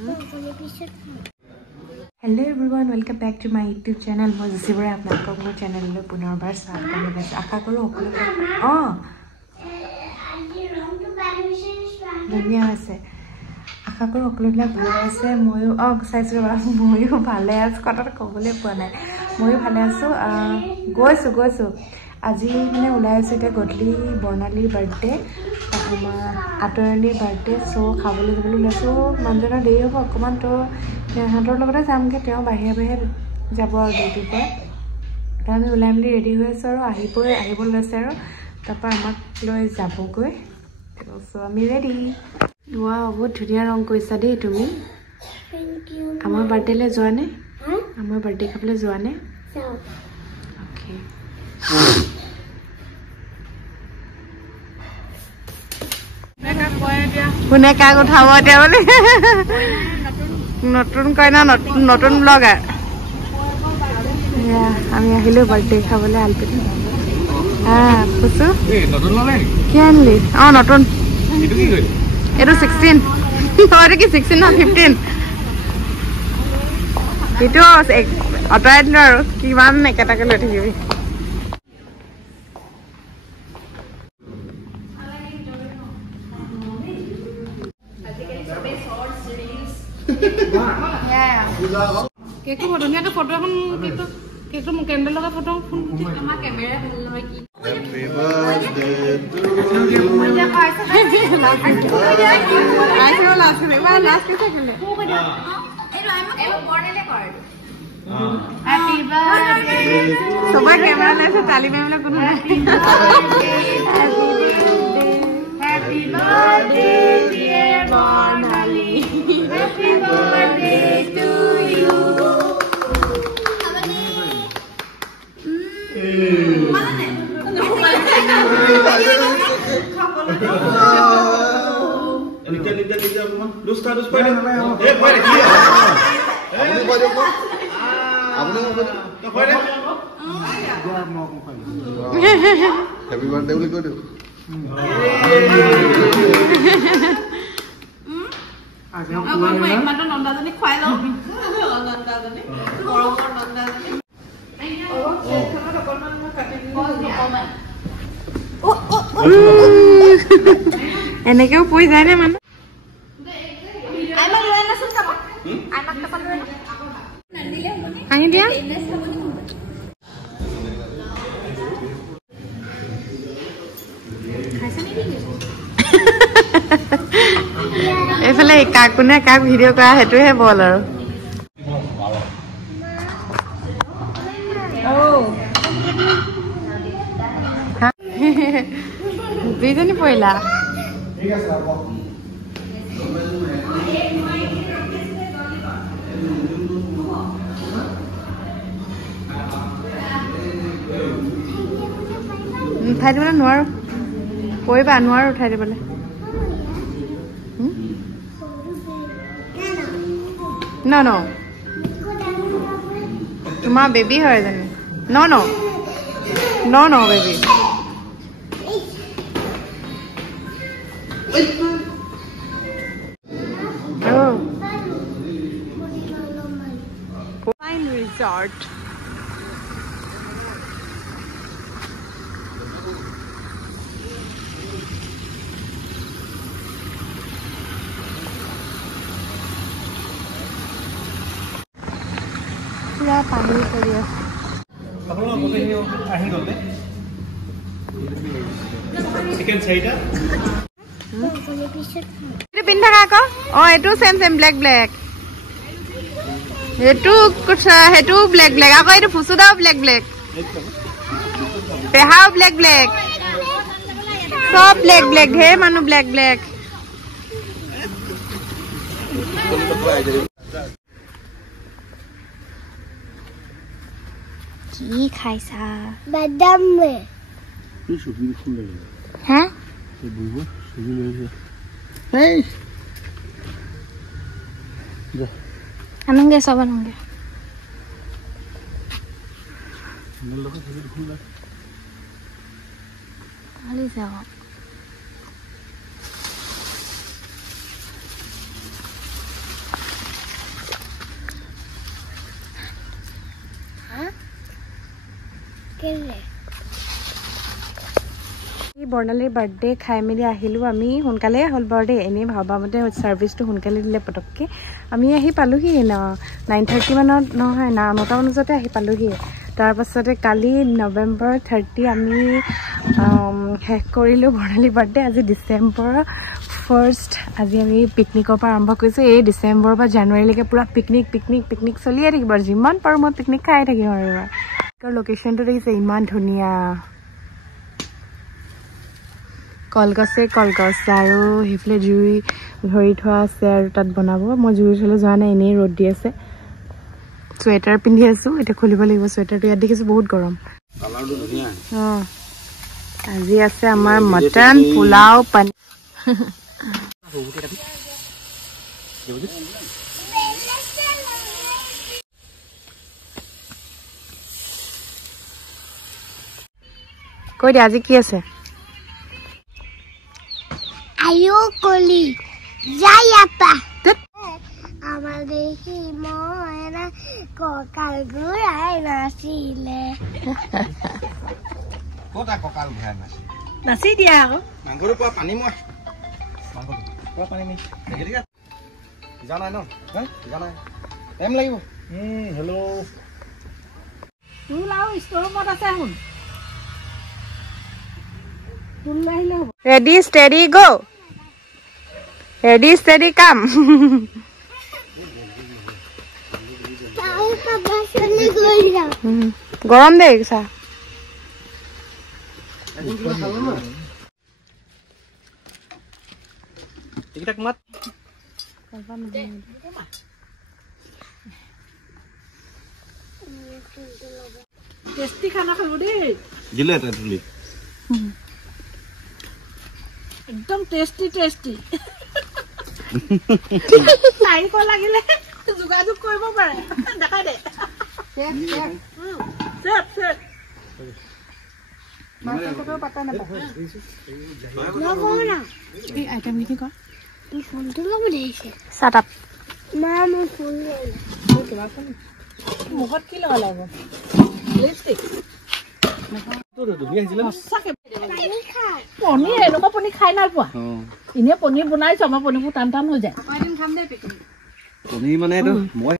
Hello everyone, welcome back to my YouTube channel. মই জিচিবৰে আপোনালোকক মোৰ চেনেললৈ পুনৰবাৰ স্বাগতম জনাইছোঁ। আশা কৰোঁ সকলোৱে ধুনীয়া হৈছে। আশা কৰোঁ সকলোবিলাক ভালে আছে। ময়ো চাইছোঁ ময়ো ভালে আছোঁ। কথাটো ক'বলৈ পোৱা নাই। ময়ো ভালে আছোঁ। গৈছোঁ আজি মানে ওলাই আছোঁ এতিয়া গধূলি বৰ্ণালীৰ বাৰ্থডে আমাৰ আতৰালীৰ বাৰ্থডে চ' খাবলৈ যাবলৈ ওলাইছোঁ। মানুহজনৰ দেৰি হ'ব অকণমান তো সিহঁতৰ লগতে যামগৈ। তেওঁ বাহিৰে যাব আৰু ডিউটিৰ পৰা তো আমি ওলাই মেলি ৰেডি হৈ আছোঁ আৰু আহিব লৈছে আৰু তাৰপৰা আমাক লৈ যাবগৈ। চ' আমি ৰেডি। বহুত ধুনীয়া ৰং কৰিছা দেই তুমি। আমাৰ বাৰ্থডেলৈ যোৱা নে? আমাৰ বাৰ্থডে খাবলৈ যোৱা নে? অ'কে। কোনে কাক উঠাব এতিয়া বুলি নতুন কইনা নতুন ব্লগাৰ। আমি আহিলোঁ বাৰ্থডে খাবলৈ আলপিত। কৈছো কি আনিলি? নতুন এইটো 16 এইটো কি 16 ন 15 এইটো আঁতৰাই দিলোঁ আৰু কিমান একেটাকে লৈ থাকিবি। কেকটো ধুনীয়াকৈ ফটো এখন কেকটো মোক কেণ্ডেল লগা ফটো আমাৰ কেমেৰা ভাল নহয় কি সবাই কেমেৰা লৈছে তালি মাৰিবলৈ কোনো নাই। Happy birthday dear Barnali. Happy birthday to you. Happy birthday will go to. এনেকেও পৰি যায় নে মানুহ? আনি দিয়া এইফালে কোনে কাক ভিডিঅ' কৰা সেইটোহে বল আৰু দুইজনী পৰিলা। উঠাই দিবলৈ নোৱাৰো পৰিবা নোৱাৰো উঠাই দিবলৈ। ন তোমাৰ বেবী হয় জানো? ন বেবী Fine resort. পুৰা পানী পৰি আছে। পিন্ধি থাকা আকৌ। এইটো চেম ব্লেক সেইটো ব্লেক আকৌ এইটো ফুচুদাও ব্লেক পেহাও ব্লেক চব ব্লেক ঢেৰ মানুহ ব্লেক কি খাইছা? বাদাম হা আনুগে সব আনুগে খালি যাব বৰ্ণালীৰ বাৰ্থডে খাই মেলি আহিলোঁ আমি সোনকালে হ'ল বাৰু দেই এনেই ভাবামতে ছাৰ্ভিচটো সোনকালে দিলে পটককৈ আমি আহি পালোঁহি 9:30 মানত নহয় 9টা বজাতে আহি পালোঁহি তাৰপাছতে কালি নৱেম্বৰ 30 আমি শেষ কৰিলোঁ বৰ্ণালীৰ বাৰ্থডে আজি ডিচেম্বৰ 1st আজি আমি পিকনিকৰ পৰা আৰম্ভ কৰিছোঁ এই ডিচেম্বৰৰ পৰা জানুৱাৰীলৈকে পুৰা পিকনিক চলিয়ে থাকিব আৰু যিমান পাৰোঁ মই পিকনিক খাই থাকিম আৰু এবাৰ লোকেশ্যনটো দেখিছে ইমান ধুনীয়া কলগছ আৰু সেইফালে জুই ধৰি থোৱা আছে আৰু তাত বনাব মই জুই থ'লে যোৱা নাই এনেই ৰ'দ দি আছে চুৱেটাৰ পিন্ধি আছোঁ এতিয়া খুলিব লাগিব চুৱেটাৰটো ইয়াত দেখিছোঁ বহুত গৰম অঁ আজি আছে আমাৰ মটন পোলাও পানী কৈ দিয়া আজি কি আছে Ayo koli, jaya pa. Amade hi moena kokal gurai nasile. Kota kokal gurai nasi. Nasi dia aku. Manggoro pa pani mo. Manggoro. Pa pani ni. Degi ka. Jana no? Ha? Jana. Em lagibo. Hello. Tu lao store mod ase hun. Ready, steady, go. Ready, steady, come. গৰম দে চা Tic Tac মাত tasty খানা খালো দেই দিলে এটা তুলি একদম টেস্টি চাইব লাগিলে যোগাযোগ কৰিব পাৰে দেখাই দে মুখত কি লগাব লাগিব লিপষ্টিক পনীৰ এনেকুৱা পনীৰ খাই নাই পোৱা এনেই পনীৰ বনাইছো আমাৰ পনীৰবোৰ টান হৈ যায় পনীৰ মানে এইটো মই